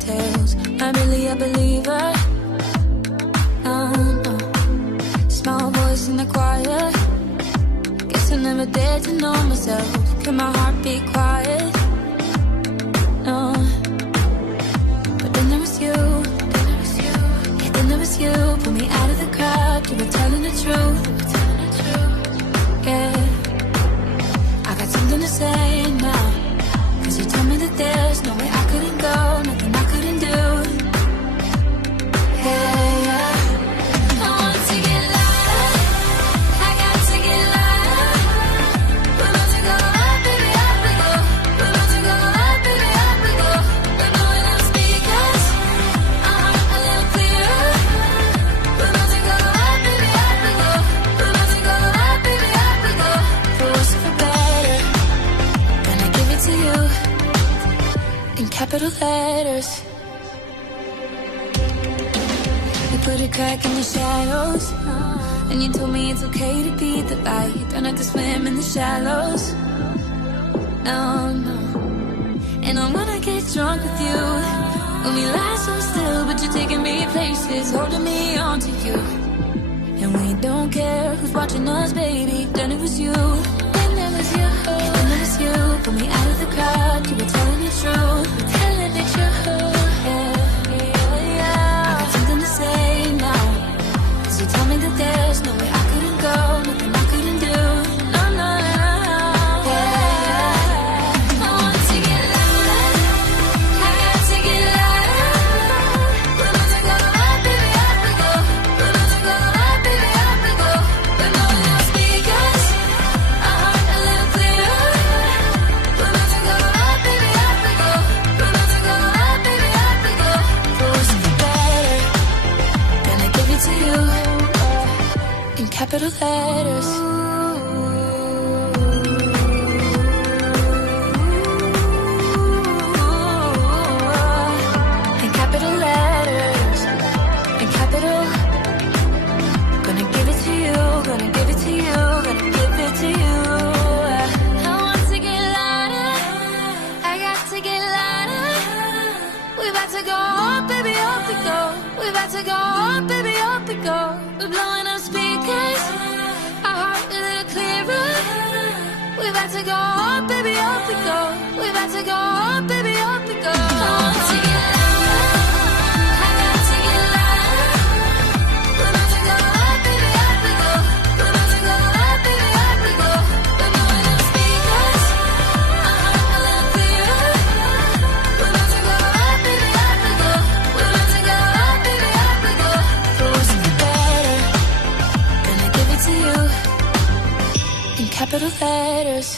tales. I'm really a believer. No. Small voice in the choir. Guess I never dared to know myself. Can my heart be quiet? No. But then there was you. Yeah, then there was you. Pull me out of the crowd. You were telling the truth. Yeah. I got something to say now. 'Cause you told me that there's no way I couldn't go, nothing I couldn't do. Hey, yeah. I want to get louder. I got to get louder. We're about to go up, baby, up we go. We're about to go up, baby, up we go. We're blowing out speakers. A little clearer. We're about to go up, baby, up we go. We're about to go up, baby, up we go. For worse or for better, gonna give it to you in capital letters. You put a crack in the shadows, and you told me it's okay to be the light. Don't have to swim in the shallows. No. And I'm gonna get drunk with you when we lie so still, but you're taking me places, holding me on to you. And we don't care who's watching us, baby. Then it was you. Then there was you. Then there was you. Pull me out of the crowd. You were telling the truth. Telling the truth. Yeah. I got something to say now. 'Cause you told me that there's no way I couldn't go, nothing I couldn't do. No, no, no. Yeah. I want to get louder. I got to get louder. We're about to go up, baby, up we go. We're about to go up, baby, up we go. We're blowing out speakers. A little clearer. We're about to go up, baby, up we go. We're about to go up, baby, up we go. For worse or for better, gonna give it to you in capital letters. In capital letters. In capital. Gonna give it to you. Gonna give it to you. Gonna give it to you. I want to get louder. I got to get louder. We about to go up, baby, up we go. We about to go up, baby, up we go. We're blowing up speakers. Our heart a little clearer. We about to go up, baby, up we go. We about to go up, baby, up we go. I want to get louder. I got to get louder. We're about to go up, baby, up we go. We're about to go up, baby, up we go. We're blowing up speakers. A little clearer. We're about to go up, baby, up we go. We're about to go up, baby, up we go. For worse or for better, gonna give it to you in capital letters.